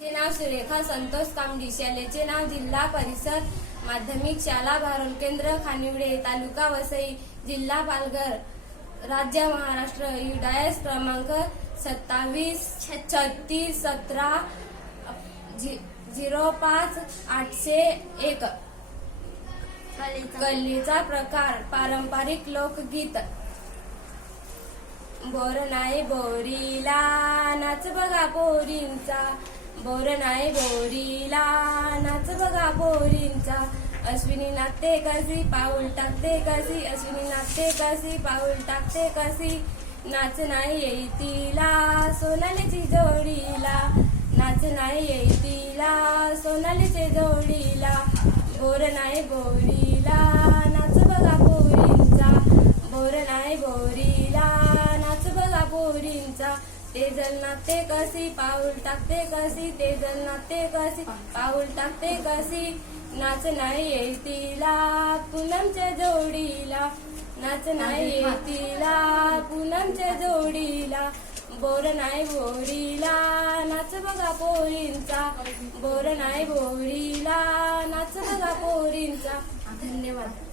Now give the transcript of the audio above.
चे नाव सुरेखा संतोष कामडी, शाळेचे नाव जिल्हा परिषद माध्यमिक शाळा भारोल, केंद्र खानिवडे, तालुका वसई, जिल्हा पालघर, राज्य महाराष्ट्र, डायस क्रमांक 27 36 17 05 801। कलेचा प्रकार पारंपरिक लोकगीत। बोर नाही बोरीला नाच बघा पोरींचा, बोर नाही बोरीला नाच बघा पोरींचा, अश्विनी नाचते कशी पाऊल टाकते कशी, अश्विनी नाचते कशी पाऊल टाकते कशी, नाच नाही येई तिला सोनालीची जोडीला, नाच नाही येई तिला सोनालीचे जोडीला, बोर नाही बोरीला नाच बघा पोरींचा, बोर नाही बोरीला नाच बघा पोरींचा, तेजल नाचते कशी पाऊल टाकते कशी, तेजल नाचते कशी पाऊल टाकते कशी, नाच नाही येई तिला पूनमच्या जोडीला, नाच नाही येई तिला पूनमच्या जोडीला, बोर नाही बोरीला नाच बघा पोरींचा, बोर नाही बोरीला नाच बघा पोरींचा। धन्यवाद।